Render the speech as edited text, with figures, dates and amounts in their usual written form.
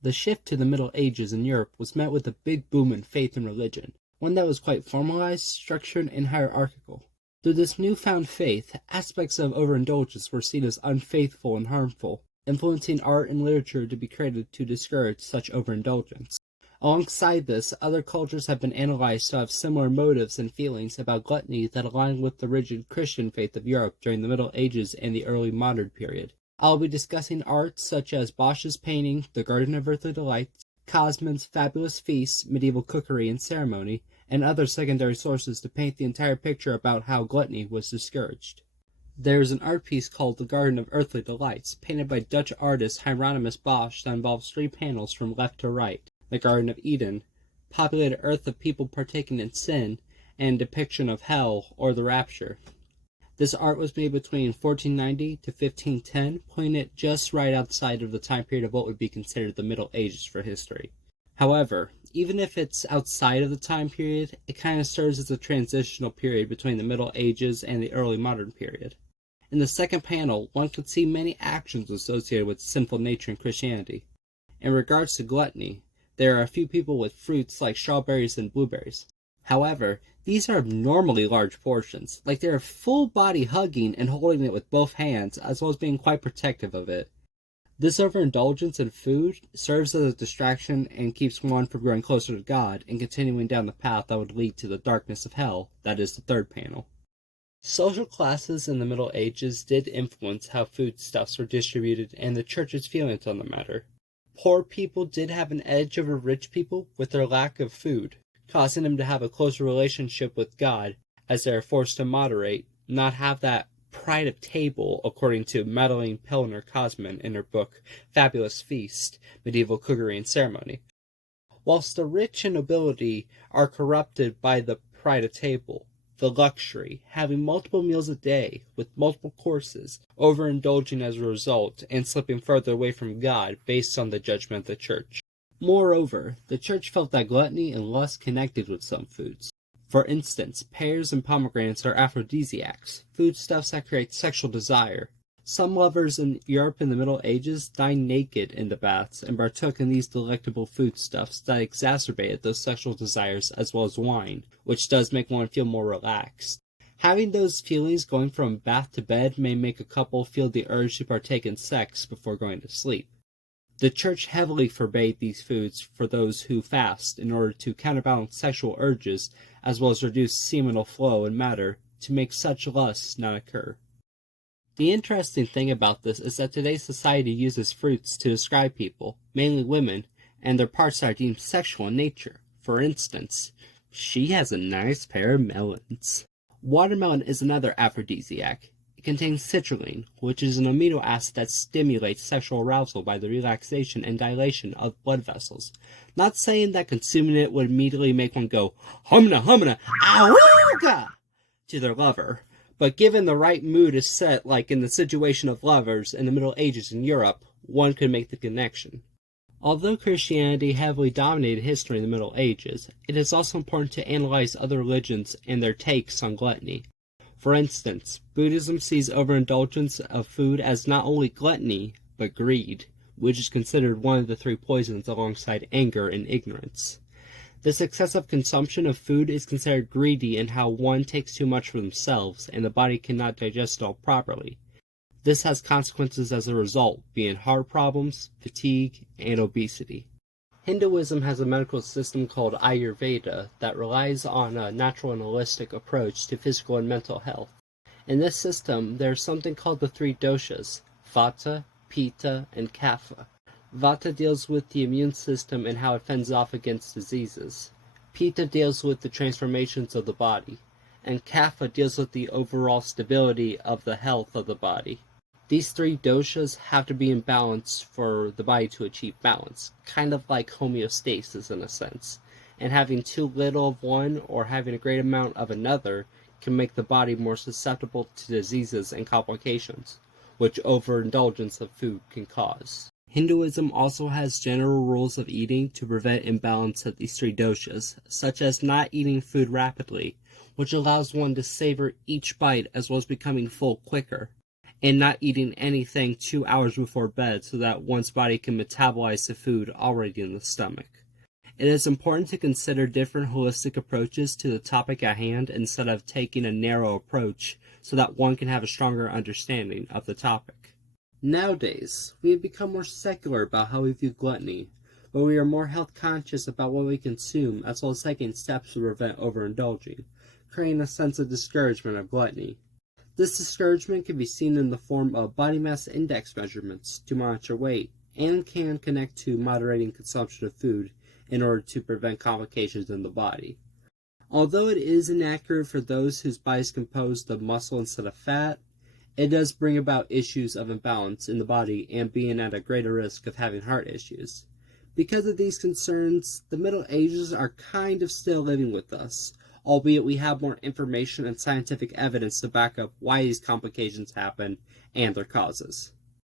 The shift to the Middle Ages in Europe was met with a big boom in faith and religion, one that was quite formalized, structured, and hierarchical. Through this newfound faith, aspects of overindulgence were seen as unfaithful and harmful, influencing art and literature to be created to discourage such overindulgence. Alongside this, other cultures have been analyzed to have similar motives and feelings about gluttony that align with the rigid Christian faith of Europe during the Middle Ages and the early modern period. I'll be discussing arts such as Bosch's painting, The Garden of Earthly Delights, Cosman's fabulous feasts, medieval cookery and ceremony, and other secondary sources to paint the entire picture about how gluttony was discouraged. There is an art piece called The Garden of Earthly Delights, painted by Dutch artist Hieronymus Bosch, that involves 3 panels from left to right: the Garden of Eden, populated earth of people partaking in sin, and depiction of hell or the rapture. This art was made between 1490 to 1510, putting it just right outside of the time period of what would be considered the Middle Ages for history. However, even if it's outside of the time period, it kind of serves as a transitional period between the Middle Ages and the early modern period. In the second panel, one can see many actions associated with sinful nature in Christianity. In regards to gluttony, there are a few people with fruits like strawberries and blueberries. However, these are abnormally large portions, like they are full body hugging and holding it with both hands, as well as being quite protective of it. This overindulgence in food serves as a distraction and keeps one from growing closer to God and continuing down the path that would lead to the darkness of hell, that is the third panel. Social classes in the Middle Ages did influence how foodstuffs were distributed and the church's feelings on the matter. Poor people did have an edge over rich people with their lack of food, causing them to have a closer relationship with God, as they are forced to moderate, not have that pride of table, according to Madeleine Pellner Cosman in her book Fabulous Feast, Medieval Cookery and Ceremony. Whilst the rich and nobility are corrupted by the pride of table, the luxury, having multiple meals a day with multiple courses, overindulging as a result, and slipping further away from God based on the judgment of the church. Moreover, the church felt that gluttony and lust connected with some foods. For instance, pears and pomegranates are aphrodisiacs, foodstuffs that create sexual desire. Some lovers in Europe in the Middle Ages dined naked in the baths and partook in these delectable foodstuffs that exacerbated those sexual desires, as well as wine, which does make one feel more relaxed. Having those feelings going from bath to bed may make a couple feel the urge to partake in sex before going to sleep. The church heavily forbade these foods for those who fast in order to counterbalance sexual urges, as well as reduce seminal flow and matter to make such lusts not occur. The interesting thing about this is that today's society uses fruits to describe people, mainly women, and their parts that are deemed sexual in nature. For instance, she has a nice pair of melons. Watermelon is another aphrodisiac. It contains citrulline, which is an amino acid that stimulates sexual arousal by the relaxation and dilation of blood vessels. Not saying that consuming it would immediately make one go, humna humna, awooga, to their lover, but given the right mood is set, like in the situation of lovers in the Middle Ages in Europe, one could make the connection. Although Christianity heavily dominated history in the Middle Ages, it is also important to analyze other religions and their takes on gluttony. For instance, Buddhism sees overindulgence of food as not only gluttony, but greed, which is considered one of the 3 poisons alongside anger and ignorance. This excessive consumption of food is considered greedy in how one takes too much for themselves and the body cannot digest it all properly. This has consequences as a result, being heart problems, fatigue, and obesity. Hinduism has a medical system called Ayurveda that relies on a natural and holistic approach to physical and mental health. In this system, there is something called the 3 doshas, Vata, Pitta, and Kapha. Vata deals with the immune system and how it fends off against diseases. Pitta deals with the transformations of the body, and Kapha deals with the overall stability of the health of the body. These 3 doshas have to be in balance for the body to achieve balance, kind of like homeostasis in a sense, and having too little of one or having a great amount of another can make the body more susceptible to diseases and complications, which overindulgence of food can cause. Hinduism also has general rules of eating to prevent imbalance of these 3 doshas, such as not eating food rapidly, which allows one to savor each bite as well as becoming full quicker, and not eating anything 2 hours before bed so that one's body can metabolize the food already in the stomach. It is important to consider different holistic approaches to the topic at hand instead of taking a narrow approach so that one can have a stronger understanding of the topic. Nowadays, we have become more secular about how we view gluttony, but we are more health conscious about what we consume as well as taking steps to prevent overindulging, creating a sense of discouragement of gluttony. This discouragement can be seen in the form of body mass index measurements to monitor weight, and can connect to moderating consumption of food in order to prevent complications in the body. Although it is inaccurate for those whose body is composed of muscle instead of fat, it does bring about issues of imbalance in the body and being at a greater risk of having heart issues. Because of these concerns, the Middle Ages are kind of still living with us, albeit we have more information and scientific evidence to back up why these complications happen and their causes.